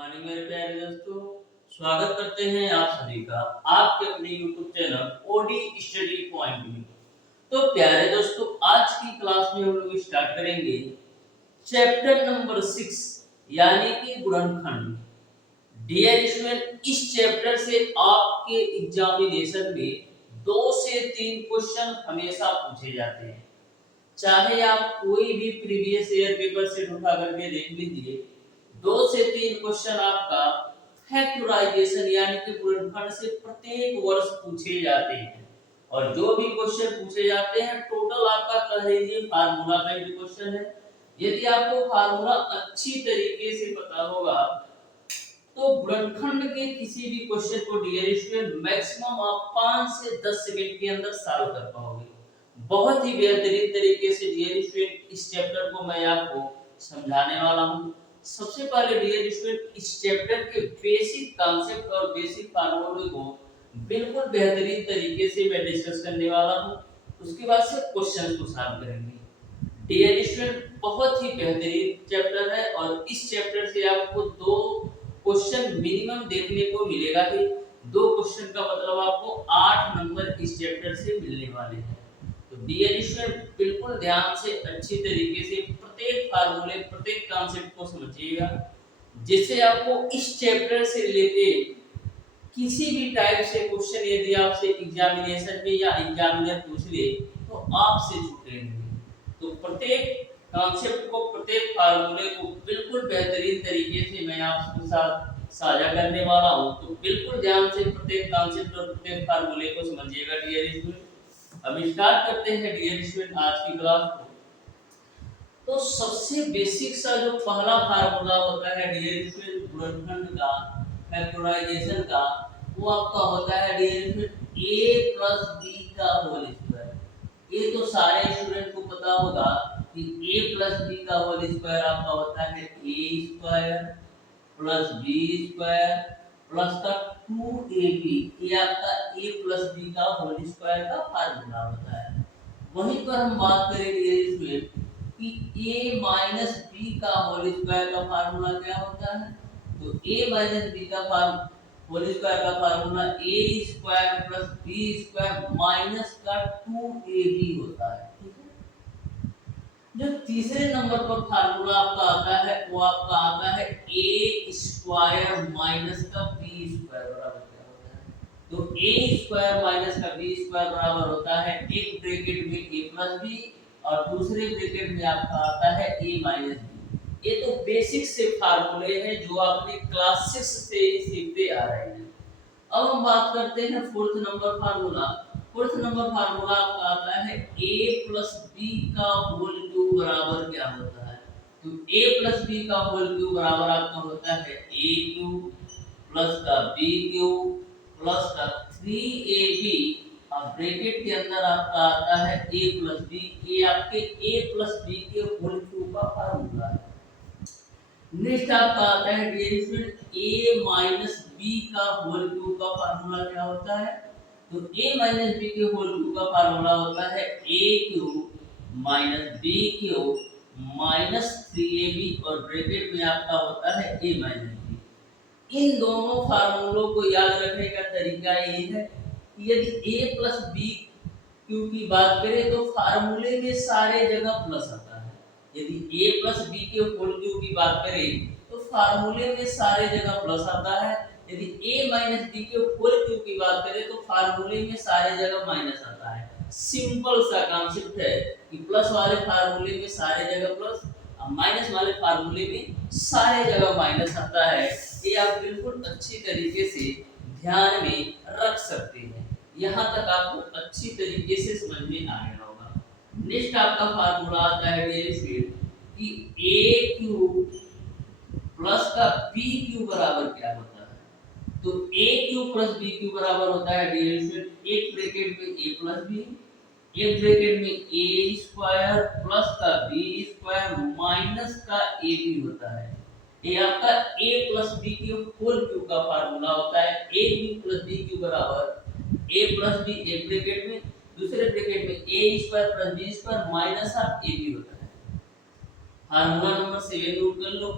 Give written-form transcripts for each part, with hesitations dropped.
Morning मेरे प्यारे दोस्तों। स्वागत करते हैं आप सभी का आपके अपने YouTube channel OD study point में। तो प्यारे दोस्तों, आज की क्लास में हम लोग स्टार्ट करेंगे चैप्टर नंबर 6 यानी कि गुणनखंड। डियर स्टूडेंट, इस चैप्टर से आपके एग्जामिनेशन में 2 से 3 क्वेश्चन हमेशा पूछे जाते हैं। चाहे आप कोई भी प्रीवियस ईयर पेपर सेट उठा करके देख लीजिए, 2 से 3 क्वेश्चन आपका फैक्टराइजेशन यानी कि गुणनखंड से प्रत्येक वर्ष पूछे जाते हैं। और जो भी क्वेश्चन पूछे जाते हैं टोटल आपका कह लीजिए फार्मूला बेस्ड क्वेश्चन है। यदि आपको फार्मूला अच्छी तरीके से पता होगा तो गुणनखंड के किसी भी क्वेश्चन को डियर स्टूडेंट मैक्सिमम आप 5 से 10 सेकंड के अंदर सॉल्व कर पाओगे। बहुत ही बेहतरीन तरीके से डियर स्टूडेंट इस चैप्टर को मैं आपको समझाने वाला हूं। सबसे पहले डियर स्टूडेंट इस चैप्टर के बेसिक कॉन्सेप्ट और बेसिक फार्मूले को बिल्कुल बेहतरीन तरीके से मैं डिस्कस करने वाला हूं। उसके बाद से क्वेश्चन को सॉल्व करेंगे। डियर स्टूडेंट, बहुत ही बेहतरीन चैप्टर है और इस चैप्टर से आपको 2 क्वेश्चन मिनिमम देखने को मिलेगा ही। 2 क्वेश्चन का मतलब आपको 8 नंबर इस चैप्टर से मिलने वाले हैं। तो डियर स्टूडेंट, बिल्कुल ध्यान से अच्छी तरीके से प्रत्येक फार्मूले प्रत्येक कॉन्सेप्ट को समझिएगा, जिससे आपको इस चैप्टर से रिलेटेड किसी भी टाइप से क्वेश्चन यदि आपसे एग्जामिनेशन में या एग्जामिनर पूछ ले तो आपसे छूटे नहीं। तो प्रत्येक कॉन्सेप्ट को प्रत्येक फार्मूले को बिल्कुल बेहतरीन तरीके से मैं आपके साथ साझा करने वाला हूं। तो बिल्कुल ध्यान से प्रत्येक कॉन्सेप्ट और प्रत्येक फार्मूले को समझिएगा डियर स्टूडेंट। अब स्टार्ट करते हैं डियर स्टूडेंट आज की क्लास को। तो सबसे बेसिक सा जो पहला फार्मूला होता है डियर स्टूडेंट गुणनखंड का फैक्टराइजेशन का, वो आपका होता है dear student a plus b का होल स्क्वायर। ये तो सारे स्टूडेंट को पता होगा कि a प्लस b का होल स्क्वायर आपका होता है a square plus b square plus का 2ab। ये आपका a प्लस b का होल स्क्वायर का फार्मूला होता है। वहीं पर हम बात करें डियर स्टूडेंट कि a माइनस b का होल स्क्वायर का फार्मूला क्या होता है। तो a माइनस b का होल स्क्वायर का formula a square plus b square minus का 2ab होता है। ठीक है। जो तीसरे नंबर पर फार्मूला आपका आता है वो आपका आता है a स्क्वायर माइनस का b स्क्वायर बराबर क्या होता है। तो a स्क्वायर माइनस का b स्क्वायर बराबर होता है एक ब्रैकेट में a प्लस b और दूसरे ब्रैकेट में आपका आता है a माइनस b। ये तो बेसिक से फार्मूले हैं जो आपने क्लास 6 से ही सीखते आ रहे हैं। अब हम बात करते हैं fourth number formula. Fourth number formula आपका आता है a प्लस b का होल क्यूब बराबर क्या होता है। तो a प्लस b का होल क्यूब बराबर आपका होता है a क्यूब प्लस का b क्यूब प्लस का 3ab और ब्रैकेट के अंदर आपका आता है a प्लस b। ये आपके a प्लस b के होल क्यूब का फार्मूला है। नेक्स्ट आपका आता है dear student a minus b का होल क्यूब का फार्मूला क्या होता है। तो a माइनस b के होल क्यूब का फार्मूला होता है a cube minus b cube minus 3ab और ब्रैकेट में आपका होता है a माइनस b। इन दोनों फार्मूलों को याद रखने का तरीका ये है कि यदि a प्लस b क्यूब की बात करें तो फार्मूले में सारे जगह प्लस आता है। यदि a प्लस b के होल क्यूब की बात करें तो फार्मूले में सारे जगह प्लस आता है। यदि a माइनस b के होल क्यूब की बात करें तो फार्मूले में सारे जगह माइनस आता है। सिंपल सा कॉन्सेप्ट है कि प्लस वाले फार्मूले में सारे जगह प्लस और माइनस वाले फार्मूले में सारे जगह माइनस आता है। ये आप बिल्कुल अच्छी तरीके से ध्यान में रख सकते हैं। यहाँ तक आपको अच्छी तरीके से समझ में आ गया होगा। नेक्स्ट आपका फार्मूला आता है डियर स्टूडेंट कि a क्यूब प्लस का b क्यूब बराबर क्या होता है। तो a cube plus b cube बराबर होता है डियर स्टूडेंट एक ब्रैकेट में a प्लस b एक ब्रैकेट में a स्क्वायर प्लस का b स्क्वायर माइनस का ab होता है। ये आपका a प्लस b के होल क्यूब का फार्मूला होता है। a cube plus b cube बराबर a प्लस b एक ब्रैकेट में दूसरे ब्रैकेट में a square plus b square minus ab होता है। फार्मूला नंबर 7 नोट कर लो।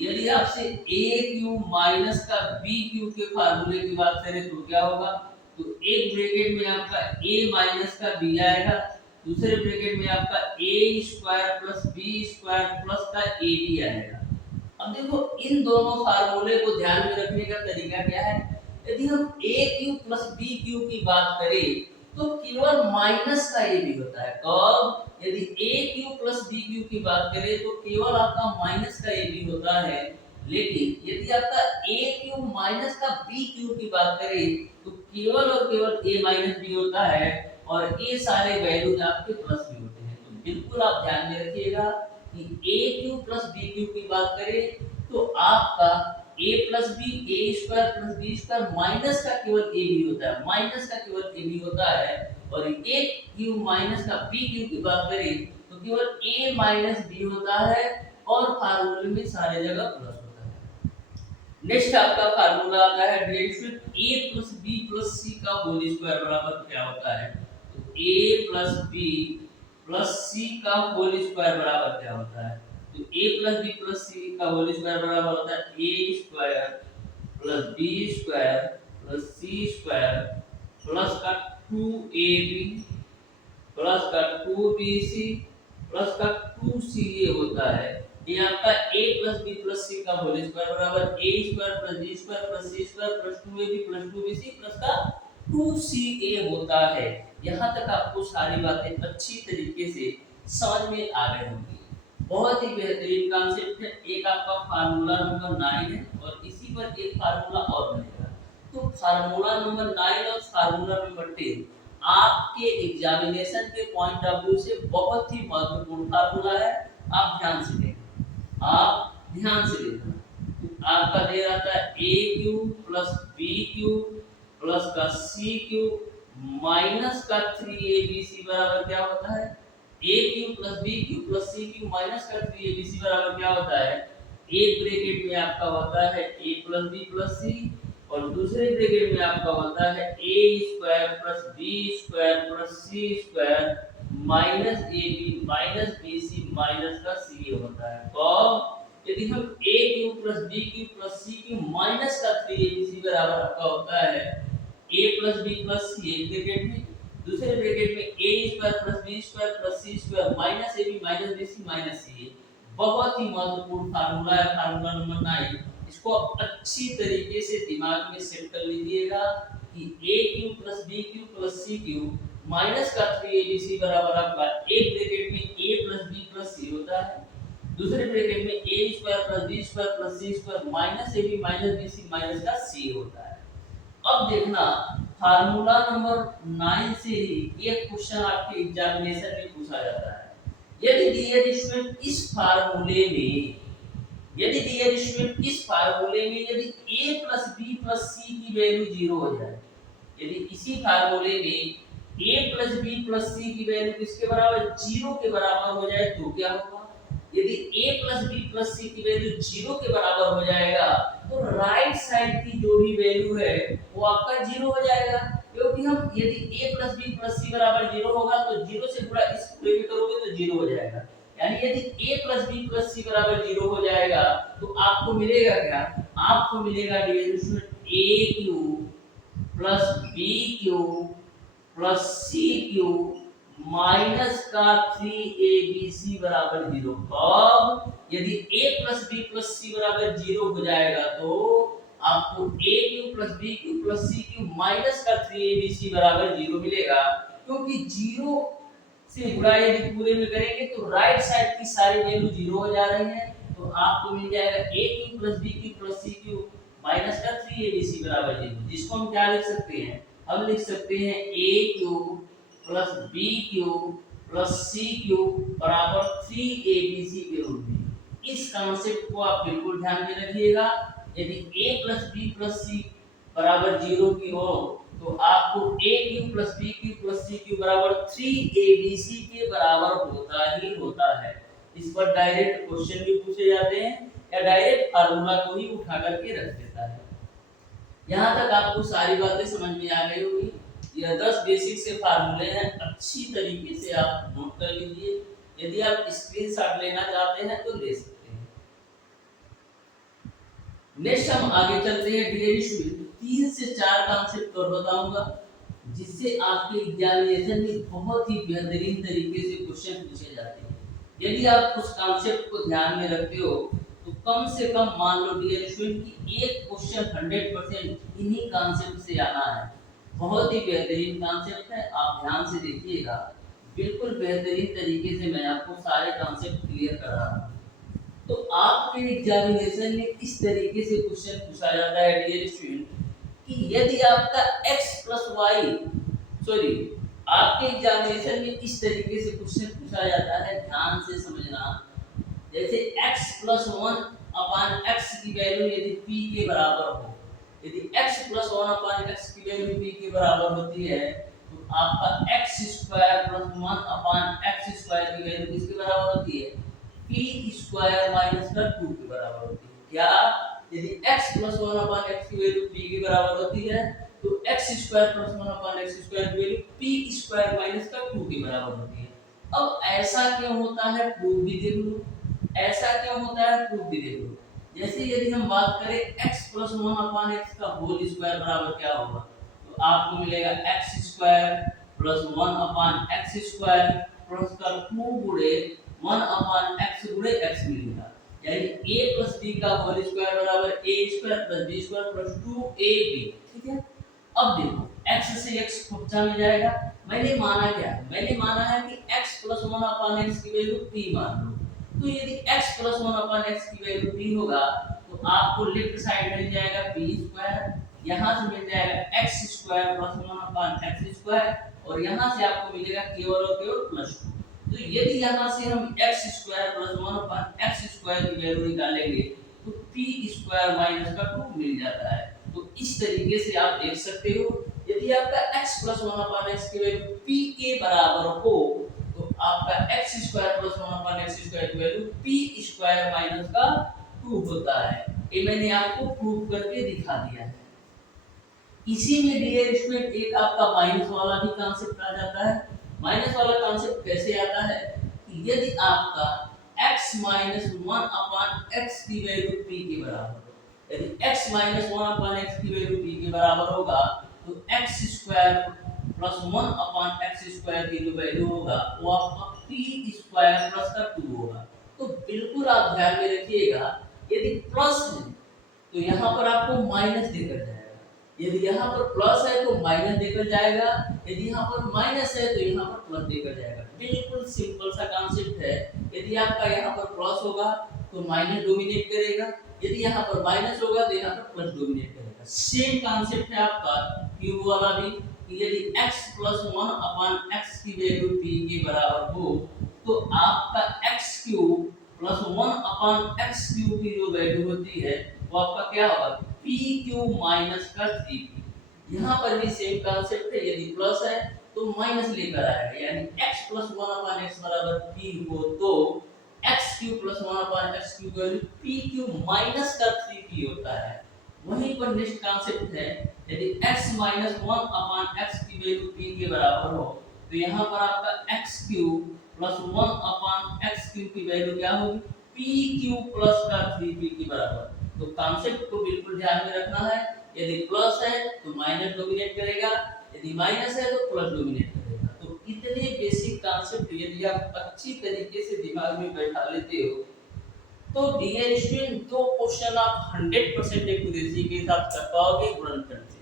यदि आपसे ए क्यू माइनस का बी क्यू के फार्मूले की बात करें तो क्या होगा, तो एक ब्रैकेट में आपका a माइनस का b आएगा, दूसरे ब्रैकेट में आपका a square plus b square plus का ab आएगा। अब देखो इन दोनों फार्मूले को ध्यान में रखने का तरीका क्या है, यदि हम a cube plus b cube की बात करें तो केवल माइनस का a भी होता है। कब, यदि a cube plus b cube की बात करें तो केवल आपका माइनस का a भी होता है, लेकिन यदि आपका a क्यू माइनस का b क्यू की बात करें तो केवल और केवल a माइनस b होता है और ये सारे वैल्यूज आपके प्लस भी होते हैं। तो बिल्कुल आप ध्यान में रखिएगा कि a cube plus b cube की बात करें तो आपका a plus B A square plus B square minus का केवल a भी होता है, माइनस का केवल a भी होता है। और a क्यू माइनस का b क्यू की बात करें तो केवल a माइनस b होता है और फार्मूले में सारे जगह प्लस होता है। नेक्स्ट आपका फार्मूला आता है derivative a plus b plus c का होल स्क्वायर बराबर क्या होता है, तो a plus b plus c का होल स्क्वायर बराबर क्या होता है, तो a plus b plus c का होल स्क्वायर बराबर होता है a square plus b square plus c square plus का 2ab प्लस का 2bc प्लस का 2ca होता है। ये आपका a plus b plus c का होल स्क्वायर बराबर a square plus b square plus c square plus 2ab plus 2bc plus का 2ca होता है। यहाँ तक आपको सारी बातें अच्छी तरीके से समझ में आ गई होंगी। बहुत ही बेहतरीन कॉन्सेप्ट है। एक आपका फार्मूला नंबर 9 है और इसी पर एक फार्मूला और बनेगा। तो फार्मूला नंबर 9 और फार्मूला नंबर 10 आपके एग्जामिनेशन के पॉइंट ऑफ व्यू से बहुत ही महत्वपूर्ण फार्मूला है। आप ध्यान से देखना, आप ध्यान से देखना। आपका दे रहा है a cube plus B cube plus का सी क्यू माइनस का 3abc बराबर क्या होता है, a cube plus B cube plus C cube minus का 3abc बराबर क्या होता है, एक ब्रैकेट में आपका होता है a plus B plus C और दूसरे ब्रैकेट में आपका होता है a square plus B square plus C square minus ab minus bc minus का ca होता है। तो यदि हम a cube plus B cube plus C cube minus का 3abc बराबर आपका होता है a plus B plus C एक ब्रैकेट में, दूसरे ब्रैकेट में a square plus b square plus c square minus ab minus bc minus ca। बहुत ही महत्वपूर्ण फार्मूला है फार्मूला नंबर 9। इसको आप अच्छी तरीके से दिमाग में सेट कर लीजिएगा कि a cube plus b Q plus c Q minus का 3abc बराबर आपका एक ब्रैकेट में a plus b plus c होता है, दूसरे ब्रैकेट में a square plus b square plus c square minus ab minus bc minus का c होता है। अब देखना फार्मूला नंबर 9 से ही एक क्वेश्चन आपके एग्जामिनेशन में पूछा जाता है। यदि दिए स्टूडेंट इस फार्मूले में, यदि दिए स्टूडेंट इस फार्मूले में यदि a plus b plus c की वैल्यू 0 हो जाए, यदि इसी फार्मूले में a plus b plus c की वैल्यू किसके बराबर 0 के बराबर हो जाए तो क्या होगा, यदि a plus b plus c की वैल्यू 0 के बराबर हो जाएगा तो राइट साइड की जो भी वैल्यू है वो आपका 0 हो जाएगा, क्योंकि हम यदि a plus b plus c बराबर 0 होगा तो 0 से पूरा इस पूरे में करोगे तो 0 हो जाएगा। यानी यदि a plus b plus c बराबर 0 हो जाएगा तो आपको मिलेगा क्या, आपको मिलेगा division a cube plus b Q plus c Q minus का 3abc बराबर 0। कब, यदि a plus b plus c बराबर 0 हो जाएगा तो आपको a cube plus b Q plus c Q minus का 3abc बराबर 0 मिलेगा, क्योंकि 0 से गुणा यदि पूरे में करेंगे तो राइट साइड की सारी वैल्यू 0 हो जा रही है। तो आपको मिल जाएगा a cube plus b Q plus c Q minus का 3abc बराबर 0, जिसको हम क्या लिख सकते हैं, हम लिख सकते हैं a cube plus B cube plus C cube बराबर 3abc के रूप में। इस कॉन्सेप्ट को आप बिल्कुल ध्यान में रखिएगा। यदि a plus B plus C बराबर 0 की हो तो आपको a cube plus B cube plus C cube बराबर 3abc के बराबर होता ही होता है। इस पर डायरेक्ट क्वेश्चन भी पूछे जाते हैं या डायरेक्ट फार्मूला को ही उठा करके रख देता है। यहाँ तक आपको सारी बातें समझ में आ गई होगी। यह 10 बेसिक से फार्मूले हैं, अच्छी तरीके से आप नोट कर लीजिए। यदि आप स्क्रीनशॉट लेना चाहते हैं तो ले सकते हैं। नेक्स्ट हम आगे चलते हैं डियर स्टूडेंट, 3 से 4 कॉन्सेप्ट और बताऊंगा जिससे आपके एग्जामिनेशन में बहुत ही बेहतरीन तरीके से क्वेश्चन पूछे जाते हैं। यदि आप उस कॉन्सेप्ट को ध्यान में रखते हो तो कम से कम मान लो डियर स्टूडेंट कि एक क्वेश्चन 100% इन्हीं कॉन्सेप्ट से आना है। बहुत ही बेहतरीन कॉन्सेप्ट है, आप ध्यान से देखिएगा। बिल्कुल बेहतरीन तरीके से मैं आपको सारे कॉन्सेप्ट क्लियर कर रहा हूँ। तो आपके एग्जामिनेशन में इस तरीके से क्वेश्चन पूछा जाता है डियर स्टूडेंट कि यदि आपका x प्लस वाई, सॉरी, आपके एग्जामिनेशन में इस तरीके से क्वेश्चन पूछा जाता है, ध्यान से समझना। जैसे x plus one upon x की वैल्यू यदि p के बराबर हो, यदि x plus one upon x की वैल्यू p के बराबर होती है तो आपका x square plus one upon x square की वैल्यू किसके बराबर होती है? पी स्क्वायर माइनस का 2 के बराबर होती है। क्या? यदि x plus one upon x की वैल्यू p के बराबर होती है तो x square plus one upon x square की वैल्यू p स्क्वायर माइनस का 2 के बराबर होती है। अब ऐसा क्यों होता है, प्रूफ भी देख लो। ऐसा क्यों होता है, प्रूफ भी देख लो। जैसे यदि हम बात करें x plus one upon x का होल स्क्वायर बराबर क्या होगा, तो आपको मिलेगा x square plus one upon x square plus का 2 गुणे वन अपान एक्स गुणे एक्स मिलेगा। यानी a प्लस b का होल स्क्वायर बराबर a square plus b square plus 2ab। ठीक है, अब देखो x से x खुपचा में जाएगा। मैंने माना क्या है, मैंने माना है कि x plus one upon x की वैल्यू p मान लो। तो यदि x plus one upon x की वैल्यू p होगा तो आपको लेफ्ट साइड मिल जाएगा p स्क्वायर, यहाँ से मिल जाएगा x square plus one upon x square और यहाँ से आपको मिलेगा केवल और केवल प्लस 2। तो यदि यहाँ से हम x square plus one upon x square की वैल्यू निकालेंगे तो पी स्क्वायर माइनस का 2 मिल जाता है। तो इस तरीके से आप देख सकते हो, यदि आपका x plus one upon x की वैल्यू p के बराबर हो तो आपका x square plus one upon x square की वैल्यू पी स्क्वायर माइनस का 2 होता है। ये मैंने आपको प्रूव करके दिखा दिया है। इसी में डियर स्टूडेंट एक आपका माइनस वाला भी कांसेप्ट आ जाता है। माइनस वाला कांसेप्ट कैसे आता है कि यदि आपका x minus one upon x की वैल्यू p के बराबर हो, यदि x minus one upon x की वैल्यू p के बराबर होगा तो x square plus one upon x square की जो वैल्यू होगा वो आपका p स्क्वायर प्लस का 2 होगा। तो बिल्कुल आप ध्यान में रखिएगा, यदि प्लस है तो यहाँ पर आपको माइनस देकर जाएगा, यदि यहाँ पर प्लस है तो माइनस देकर जाएगा, यदि यहाँ पर माइनस है तो यहाँ पर प्लस देकर जाएगा। बिल्कुल सिंपल सा कॉन्सेप्ट है। यदि आपका यहाँ पर प्लस होगा तो माइनस डोमिनेट करेगा, यदि यहाँ पर माइनस होगा तो यहाँ पर प्लस डोमिनेट करेगा। सेम कॉन्सेप्ट है आपका क्यूब वाला भी कि यदि x plus one upon x की वैल्यू p के बराबर हो तो आपका x cube plus one upon x cube की जो वैल्यू होती है वो आपका क्या होगा, पी क्यूब माइनस का 3p। यहाँ पर भी सेम कॉन्सेप्ट है, यदि प्लस है तो माइनस लेकर आएगा, यानी x plus one upon x बराबर p हो तो x cube plus one upon x cube का वैल्यू पी क्यूब माइनस का 3p होता है। वहीं पर नेक्स्ट कॉन्सेप्ट है, यदि x minus one upon x की वैल्यू p के बराबर हो तो यहाँ पर आपका x cube plus one upon x cube की वैल्यू क्या होगी, पी क्यूब प्लस का 3p के बराबर। तो कॉन्सेप्ट को बिल्कुल ध्यान में रखना है, यदि प्लस है तो माइनस डोमिनेट करेगा, यदि माइनस है तो प्लस डोमिनेट करेगा। तो इतने बेसिक कॉन्सेप्ट यदि आप अच्छी तरीके से दिमाग में बैठा लेते हो तो डियर स्टूडेंट दो क्वेश्चन आप 100% एक्यूरेसी के साथ कर पाओगे गुणनखंड से।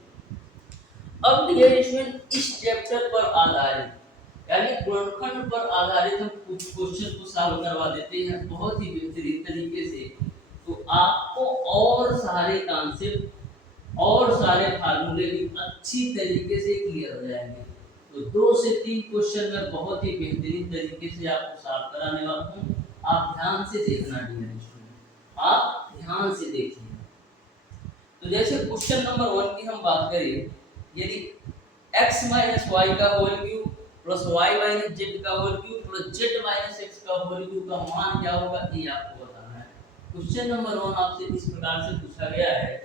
अब डियर स्टूडेंट इस चैप्टर पर आधारित यानी गुणनखंड पर आधारित हम कुछ क्वेश्चन को सॉल्व करवा देते हैं बहुत ही बेहतरीन तरीके से। तो आपको और सारे कॉन्सेप्ट और सारे फार्मूले भी अच्छी तरीके से क्लियर हो जाएंगे। तो 2 से 3 क्वेश्चन में बहुत ही बेहतरीन तरीके से आपको सॉल्व कराने वाला हूँ। आप ध्यान से देखना डियर स्टूडेंट, आप ध्यान से देखिए। तो जैसे क्वेश्चन नंबर 1 की हम बात करें, यदि x माइनस वाई का whole cube plus y minus z का whole cube plus z minus x का होल क्यूब का मान क्या होगा, ये आपको बताना है। क्वेश्चन नंबर 1 आपसे इस प्रकार से पूछा गया है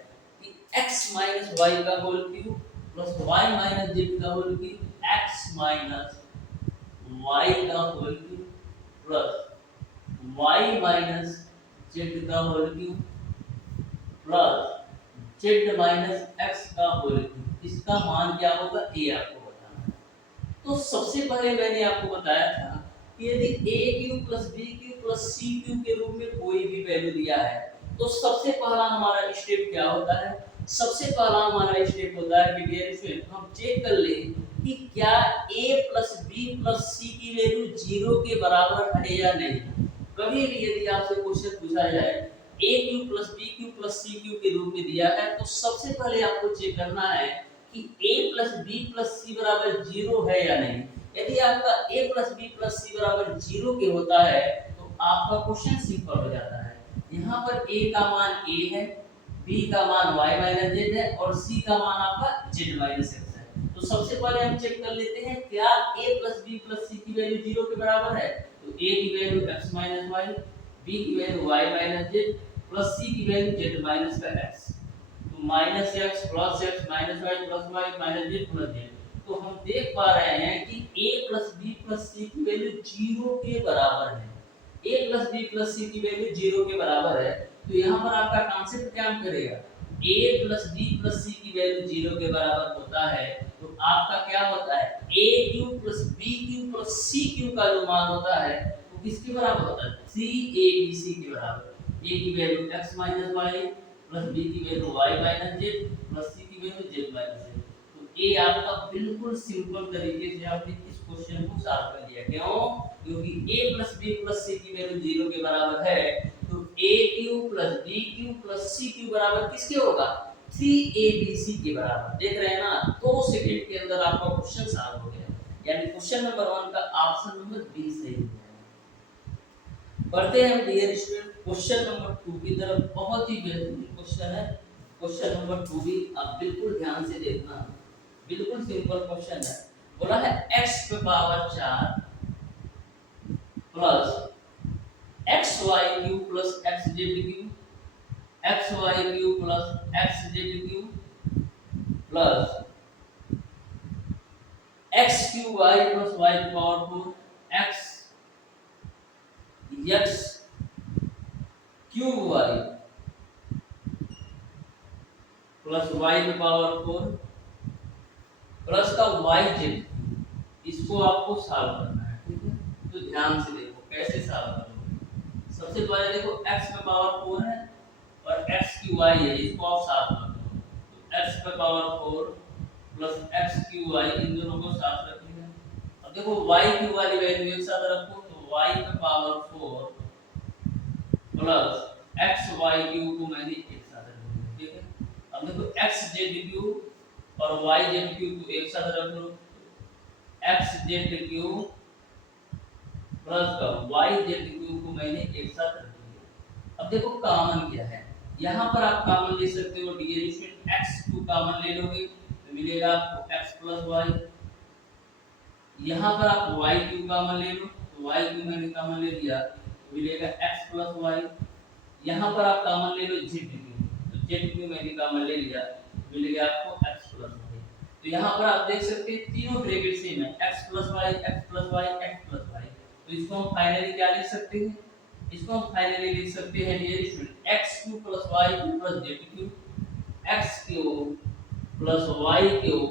कि x माइनस वाई का whole cube plus y minus z का whole cube x minus y का whole cube plus y minus z का whole cube plus z minus x का होल क्यूब। इसका मान क्या होगा, ए आपको बताना है। तो सबसे पहले मैंने आपको बताया था कि यदि a cube plus B cube plus C cube के रूप में कोई भी वैल्यू दिया है तो सबसे पहला हमारा स्टेप क्या होता है, सबसे पहला हमारा स्टेप होता है कि डियर स्टूडेंट हम चेक कर लें कि क्या a plus B plus C की वैल्यू जीरो के बराबर है या नहीं। कभी भी यदि आपसे क्वेश्चन पूछा जाए a cube plus B cube plus C cube के रूप में दिया है तो सबसे पहले आपको चेक करना है कि a plus B plus C बराबर जीरो है या नहीं। यदि आपका a plus B plus C बराबर जीरो के होता है तो आपका क्वेश्चन सिंपल हो जाता है। यहाँ पर a का मान a है, b का मान y माइनस z है और c का मान आपका z माइनस x है। तो सबसे पहले हम चेक कर लेते हैं क्या a plus B plus C की वैल्यू जीरो के बराबर है। तो a की value x minus y, b की value y minus z plus c की वैल्यू z माइनस का x। तो minus x plus x minus y plus y minus z plus z। तो हम देख पा रहे हैं कि a plus B plus C की वैल्यू जीरो के बराबर है। a plus B plus C की वैल्यू जीरो के बराबर है तो यहाँ पर आपका कॉन्सेप्ट क्या करेगा, a plus B plus C की वैल्यू जीरो के बराबर होता है तो आपका क्या होता है a cube plus B cube plus C cube का जो मान होता है वो किसके बराबर होता है, 3abc के बराबर। a की value x minus y plus b की value y minus z plus c की वैल्यू z माइनस z। तो a आपका बिल्कुल सिंपल तरीके से आपने इस क्वेश्चन को सॉल्व कर लिया। क्यों, क्योंकि a plus B plus C की वैल्यू जीरो के बराबर है तो a cube plus B cube plus C cube बराबर किसके होगा, 3abc के बराबर। देख रहे हैं ना, 2 सेकंड के अंदर आपका क्वेश्चन सॉल्व हो गया। यानी क्वेश्चन नंबर 1 का ऑप्शन नंबर बी सही है। बढ़ते हैं डियर स्टूडेंट क्वेश्चन नंबर 2 की तरफ। बहुत ही बेहतरीन क्वेश्चन है क्वेश्चन नंबर 2 भी, आप बिल्कुल ध्यान से देखना, बिल्कुल सिंपल क्वेश्चन है। बोला है x पे power 4 plus xy cube plus xz cube, xy cube plus xz cube plus x cube y plus y power 4 x x cube y plus y की पावर 4 प्लस का yz, इसको आपको solve करना है। ठीक है, तो ध्यान से देखो कैसे सॉल्व करोगे। सबसे पहले देखो x पे पावर 4 है और x की y है, इसको आप साथ रख दो। तो x पे पावर 4 प्लस x की y, इन दोनों को साथ रखिए। अब देखो y की वाली वैल्यू एक साथ रखो तो y पे पावर 4 प्लस xy क्यूब को मैंने एक साथ रख दिया। ठीक है, अब देखो xz क्यूब और yz क्यूब को एक साथ रख लो, xz क्यूब प्लस का yz क्यूब को मैंने एक साथ रख दिया। अब देखो कॉमन क्या है, यहाँ पर आप कॉमन ले सकते हो डियर स्टूडेंट, x को कॉमन ले लोगे तो मिलेगा आपको x प्लस y। यहाँ पर आप y क्यूब कॉमन ले लो तो y क्यूब मैंने कॉमन ले लिया तो मिलेगा x प्लस y। यहाँ पर आप कॉमन ले लो z क्यूब तो z क्यूब मैंने कॉमन ले लिया तो मिलेगा आपको x प्लस y। तो यहाँ पर आप देख सकते हैं तीनों ब्रैकेट सेम है, x plus y x plus y x plus y। तो इसको हम फाइनली क्या लिख सकते हैं, इसको हम फाइनली लिख सकते हैं dear student x cube plus y cube plus z cube, x cube plus y cube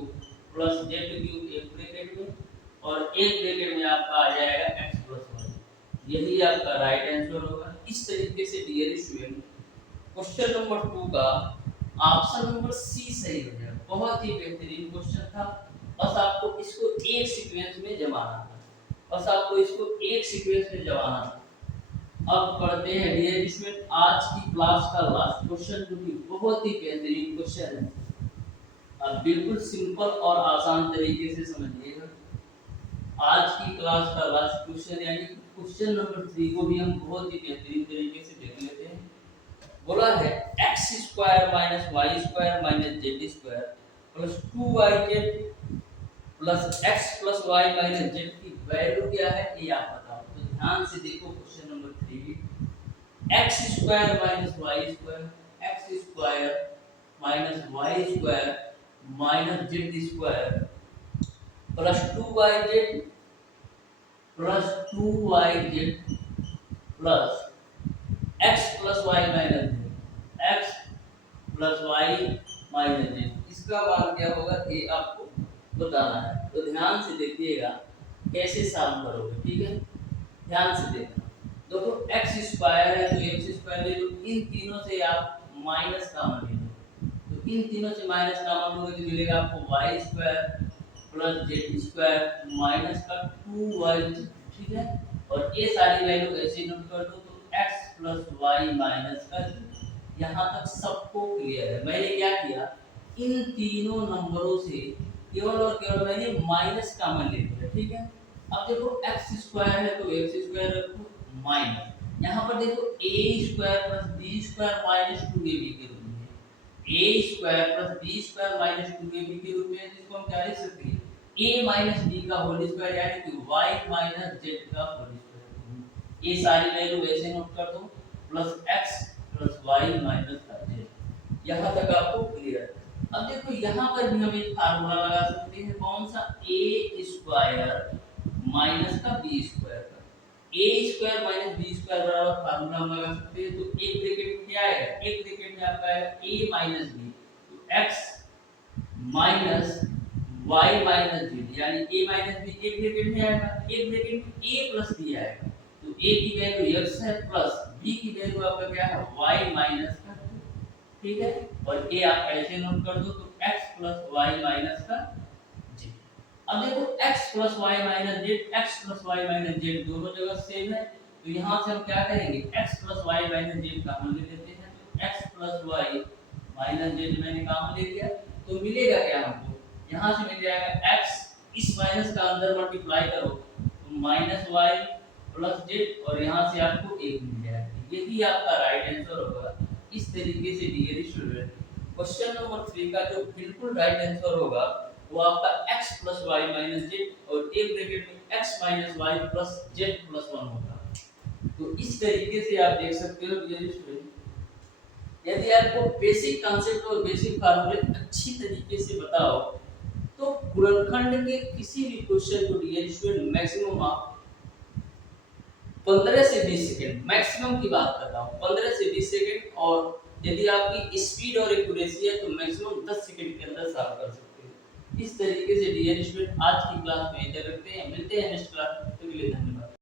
plus z cube एक ब्रैकेट में और एक ब्रैकेट में आपका आ जाएगा x प्लस y। यही आपका राइट आंसर होगा। इस तरीके से डियर स्टूडेंट क्वेश्चन नंबर 2 का ऑप्शन नंबर सी सही हो जाएगा। बहुत ही बेहतरीन क्वेश्चन था, बस आपको इसको एक सीक्वेंस में जमाना था, बस आपको इसको एक सीक्वेंस में जमाना था। अब पढ़ते हैं डियर स्टूडेंट आज की क्लास का लास्ट क्वेश्चन, जो कि बहुत ही बेहतरीन क्वेश्चन है। आप बिल्कुल सिंपल और आसान तरीके से समझिएगा। आज की क्लास का लास्ट क्वेश्चन यानी क्वेश्चन नंबर 3 को भी हम बहुत ही बेहतरीन तरीके से देख लेते हैं। बोला है x square minus Y square minus Z square plus 2yz plus x plus y minus z की वैल्यू क्या है ये आप बताओ। तो ध्यान से देखो question number 3, x square minus Y square, x square minus Y square minus Z square plus 2yz plus 2yz plus x plus y minus x plus Y minus Z, इसका मान क्या होगा ये आपको बताना है। तो ध्यान से देखिएगा कैसे सॉल्व करोगे, ठीक है, ध्यान से देखना। देखो एक्स स्क्वायर है तो एक्स स्क्वायर ले लो, इन तीनों से आप माइनस कॉमन ले लो, तो इन तीनों से माइनस कॉमन लोगे तो मिलेगा आपको Y square plus Z square minus का 2y, ठीक है। और ये सारी वैल्यू ऐसे नोट कर दो, तो x प्लस वाई माइनस का, यहाँ तक सबको क्लियर है। मैंने क्या किया, इन तीनों नंबरों से केवल और केवल मैंने माइनस कॉमन ले लिया, ठीक है। अब देखो x स्क्वायर है तो x स्क्वायर रखो माइनस, यहाँ पर देखो a square plus b square minus 2ab के रूप में, a square plus b square minus 2ab के रूप में, जिसको हम क्या लिख सकते हैं a माइनस b का होल स्क्वायर, यानी कि y माइनस z का होल स्क्वायर। ये सारी वैल्यू वैसे नोट कर दो, plus x plus y minus का z, यहाँ तक आपको क्लियर है। अब देखो यहाँ पर भी हम एक फार्मूला लगा सकते हैं, कौन सा, a स्क्वायर माइनस का b स्क्वायर का, a square minus b square बराबर फार्मूला हम लगा सकते हैं। तो एक ब्रैकेट में क्या आएगा, एक ब्रैकेट में आपका आएगा a माइनस b, तो x minus y minus z, यानी a माइनस b एक ब्रैकेट में आएगा, एक ब्रैकेट में a प्लस b आएगा, तो a की वैल्यू x है प्लस b की वैल्यू आपका क्या है y माइनस का, ठीक है। और a आप ऐसे नोट कर दो, तो x प्लस y माइनस का z। अब देखो x plus y minus z, x plus y minus z दोनों जगह सेम है, तो यहाँ से हम क्या करेंगे, x plus y minus z common ले लेते हैं, तो x plus y minus z मैंने कॉमन ले लिया, तो मिलेगा क्या हमको, यहाँ से मिल जाएगा x, इस माइनस का अंदर मल्टीप्लाई करो तो माइनस y प्लस z, और यहाँ से आपको 1 मिल जाएगा। यही आपका राइट आंसर होगा। इस तरीके से डियर स्टूडेंट क्वेश्चन नंबर 3 का जो बिल्कुल राइट आंसर होगा वो आपका x plus Y minus Z और एक ब्रैकेट में x minus Y plus Z plus 1 होगा। तो इस तरीके से आप देख सकते हो डियर स्टूडेंट, यदि आपको बेसिक कॉन्सेप्ट और बेसिक फार्मूले अच्छी तरीके से बताओ तो गुणनखंड के किसी भी क्वेश्चन को डियर स्टूडेंट मैक्सिमम आप 15 से 20 सेकंड, मैक्सिमम की बात कर रहा हूँ 15 से 20 सेकंड, और यदि आपकी स्पीड और एक्यूरेसी है तो मैक्सिमम 10 सेकंड के अंदर सॉल्व कर सकते हो। इस तरीके से डियर स्टूडेंट आज की क्लास में इधर रखते हैं, मिलते हैं नेक्स्ट क्लास में, तब तक के लिए धन्यवाद।